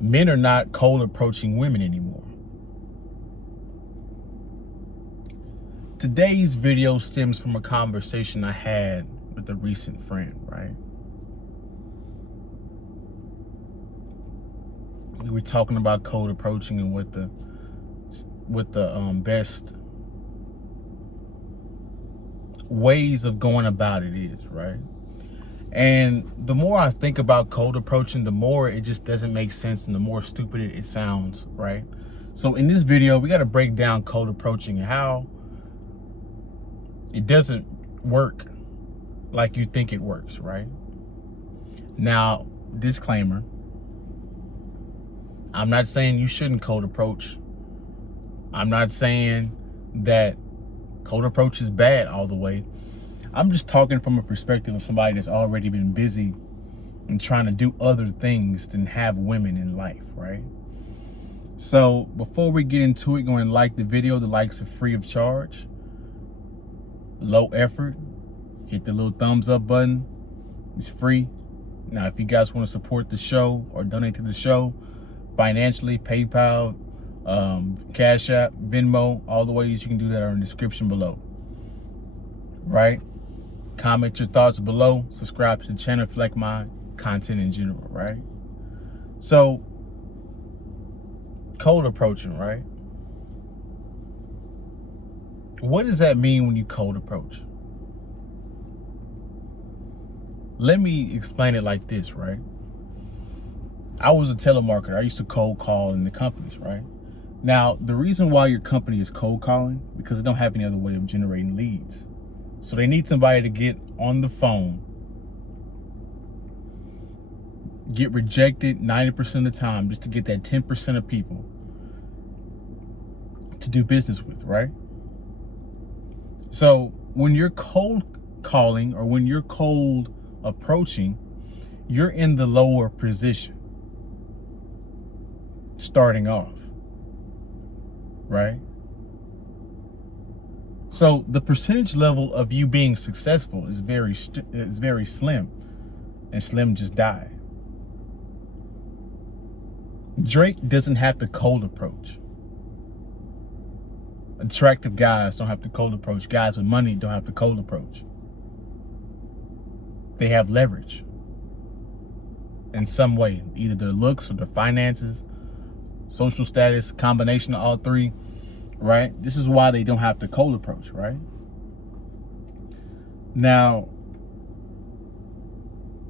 Men are not cold approaching women anymore. Today's video stems from a conversation I had with a recent friend, right? We were talking about cold approaching and what the best ways of going about it is, right? And the more I think about cold approaching, the more it just doesn't make sense and the more stupid it sounds, right? So in this video, we got to break down cold approaching and how it doesn't work like you think it works, right? Now, disclaimer, I'm not saying you shouldn't cold approach. I'm not saying that cold approach is bad all the way. I'm just talking from a perspective of somebody that's already been busy and trying to do other things than have women in life, right? So before we get into it, go and like the video. The likes are free of charge, low effort. Hit the little thumbs up button. It's free. Now, if you guys want to support the show or donate to the show financially, PayPal, Cashapp, Venmo, all the ways you can do that are in the description below, right? Comment your thoughts below. Subscribe to the channel if you like my content in general, right? So, cold approaching, right? What does that mean when you cold approach? Let me explain it like this, right? I was a telemarketer. I used to cold call in the companies, right? Now, the reason why your company is cold calling, because they don't have any other way of generating leads. So they need somebody to get on the phone, get rejected 90% of the time just to get that 10% of people to do business with, right? So when you're cold calling or when you're cold approaching, you're in the lower position starting off, right? So the percentage level of you being successful is very slim, and slim just died. Drake doesn't have to cold approach. Attractive guys don't have to cold approach. Guys with money don't have to cold approach. They have leverage in some way, either their looks or their finances, social status, combination of all three, right? This is why they don't have to cold approach, right? Now,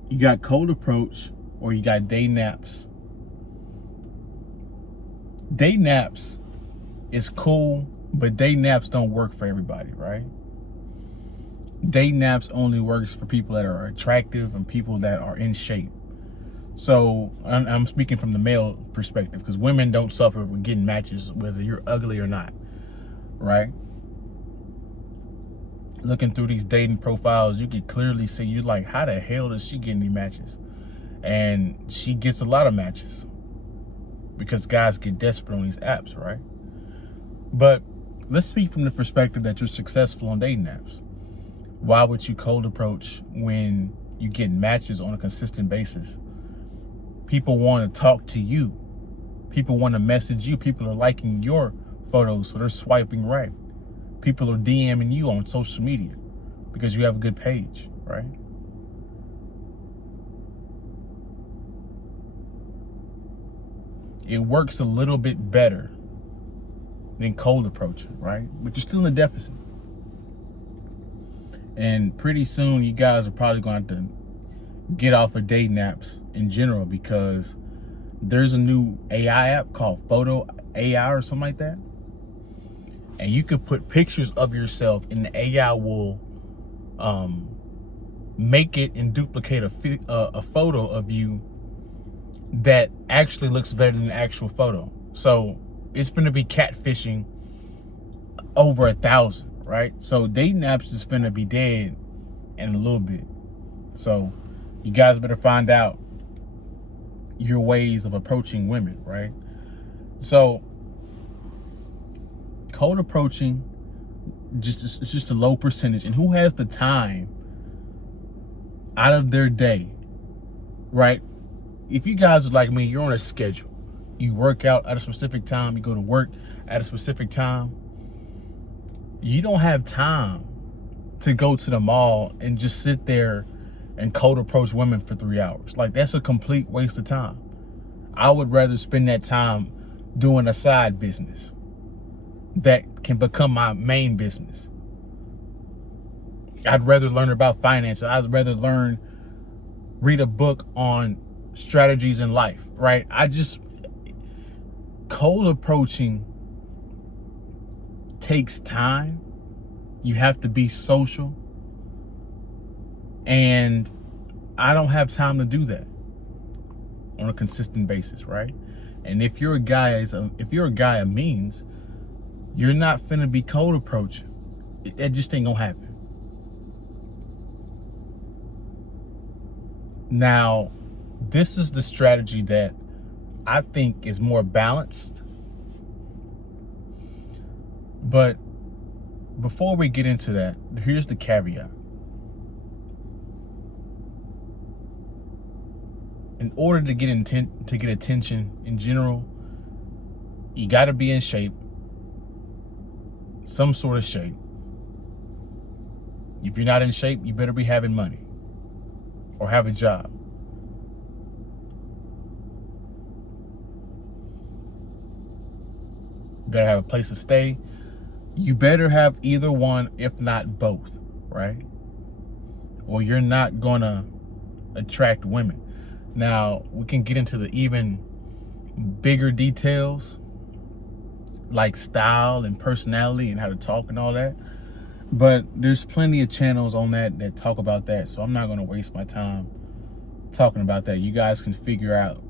you got cold approach or you got day naps. Day naps is cool, but day naps don't work for everybody, right? Day naps only works for people that are attractive and people that are in shape. So I'm speaking from the male perspective because women don't suffer with getting matches whether you're ugly or not, right? Looking through these dating profiles, you can clearly see, you're like, how the hell does she get any matches? And she gets a lot of matches because guys get desperate on these apps, right? But let's speak from the perspective that you're successful on dating apps. Why would you cold approach when you get matches on a consistent basis? People want to talk to you. People want to message you. People are liking your photos, so they're swiping right. People are DMing you on social media because you have a good page, right? It works a little bit better than cold approaching, right? But you're still in a deficit. And pretty soon you guys are probably going to have to get off of dating apps in general because there's a new AI app called Photo AI or something like that. And you could put pictures of yourself and the AI will make it and duplicate a photo of you that actually looks better than the actual photo. So it's going to be catfishing over 1,000, right? So dating apps is going to be dead in a little bit. So you guys better find out your ways of approaching women, right? So cold approaching, it's just a low percentage. And who has the time out of their day, right? If you guys are like me, you're on a schedule. You work out at a specific time. You go to work at a specific time. You don't have time to go to the mall and just sit there and cold approach women for 3 hours. Like, that's a complete waste of time. I would rather spend that time doing a side business that can become my main business. I'd rather learn about finance. I'd rather read a book on strategies in life, right? Cold approaching takes time. You have to be social. And I don't have time to do that on a consistent basis, right? And if you're a guy of means, you're not finna be cold approaching. It just ain't gonna happen. Now, this is the strategy that I think is more balanced. But before we get into that, here's the caveat. In order to get attention in general, you got to be in shape, some sort of shape. If you're not in shape, you better be having money or have a job. You better have a place to stay. You better have either one, if not both, right? Or you're not gonna attract women. Now, we can get into the even bigger details, like style and personality and how to talk and all that. But there's plenty of channels on that talk about that. So I'm not gonna waste my time talking about that. You guys can figure out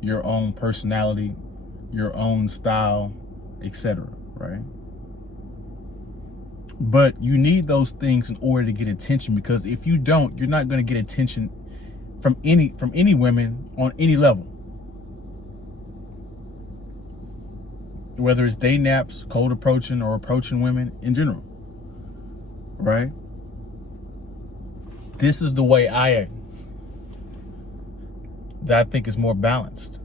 your own personality, your own style, etc., right? But you need those things in order to get attention, because if you don't, you're not going to get attention from any women on any level. Whether it's day naps, cold approaching, or approaching women in general, right? This is the way that I think is more balanced.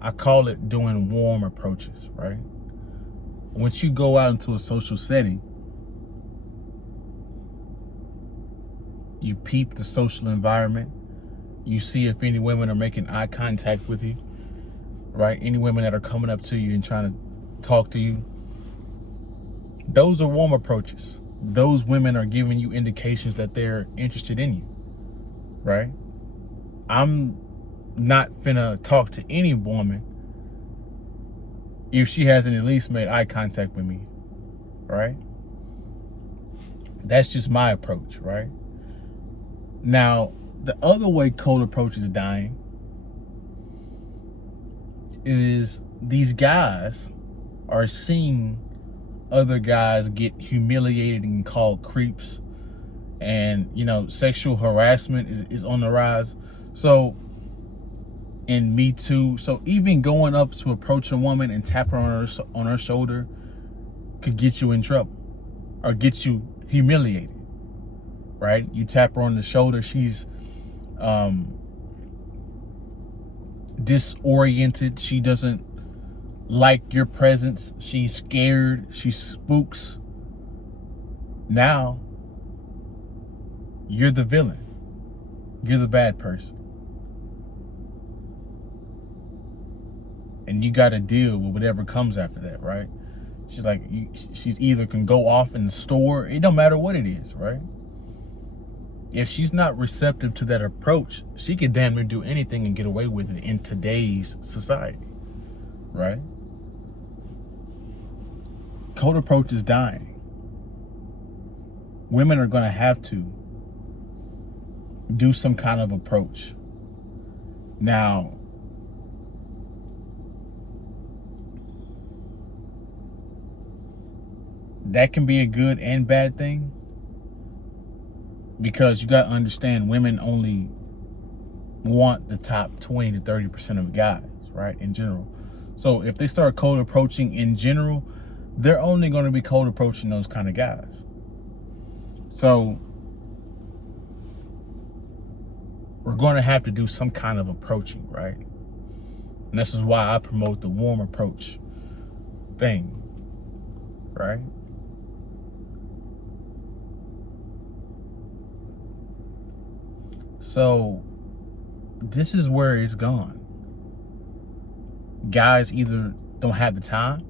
I call it doing warm approaches, right? Once you go out into a social setting, you peep the social environment. You see if any women are making eye contact with you, right? Any women that are coming up to you and trying to talk to you. Those are warm approaches. Those women are giving you indications that they're interested in you, right? I'm not finna talk to any woman if she hasn't at least made eye contact with me, right? That's just my approach, right? Now, the other way cold approach is dying is these guys are seeing other guys get humiliated and called creeps, and sexual harassment is on the rise. So, and Me Too. So even going up to approach a woman and tap her on her shoulder could get you in trouble or get you humiliated, right? You tap her on the shoulder, she's disoriented, she doesn't like your presence, she's scared, she spooks. Now you're the villain, you're the bad person, and you got to deal with whatever comes after that, right? She's either can go off in the store, it don't matter what it is, right? If she's not receptive to that approach, she could damn near do anything and get away with it in today's society, right? Cold approach is dying. Women are going to have to do some kind of approach. Now, that can be a good and bad thing, because you got to understand women only want the top 20 to 30% of guys, right, in general. So if they start cold approaching in general, they're only going to be cold approaching those kind of guys. So we're going to have to do some kind of approaching, right? And this is why I promote the warm approach thing, right? So this is where it's gone. Guys either don't have the time,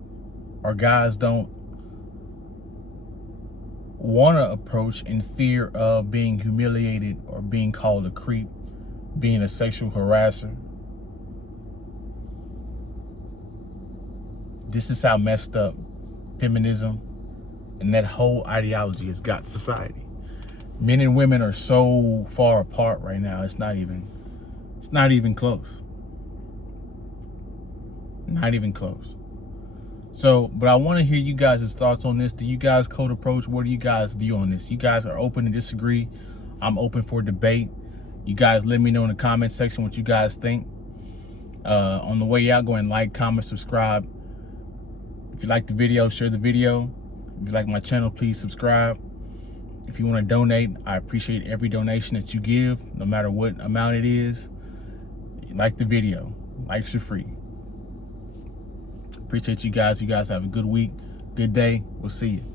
or guys don't want to approach in fear of being humiliated or being called a creep, being a sexual harasser. This is how messed up feminism and that whole ideology has got society. Men and women are so far apart right now. It's not even close. Not even close. So, but I want to hear you guys' thoughts on this. Do you guys code approach? What do you guys view on this? You guys are open to disagree. I'm open for debate. You guys let me know in the comment section what you guys think. On the way out, go and like, comment, subscribe. If you like the video, share the video. If you like my channel, please subscribe. If you want to donate, I appreciate every donation that you give, no matter what amount it is. Like the video. Likes are free. Appreciate you guys. You guys have a good week, good day. We'll see you.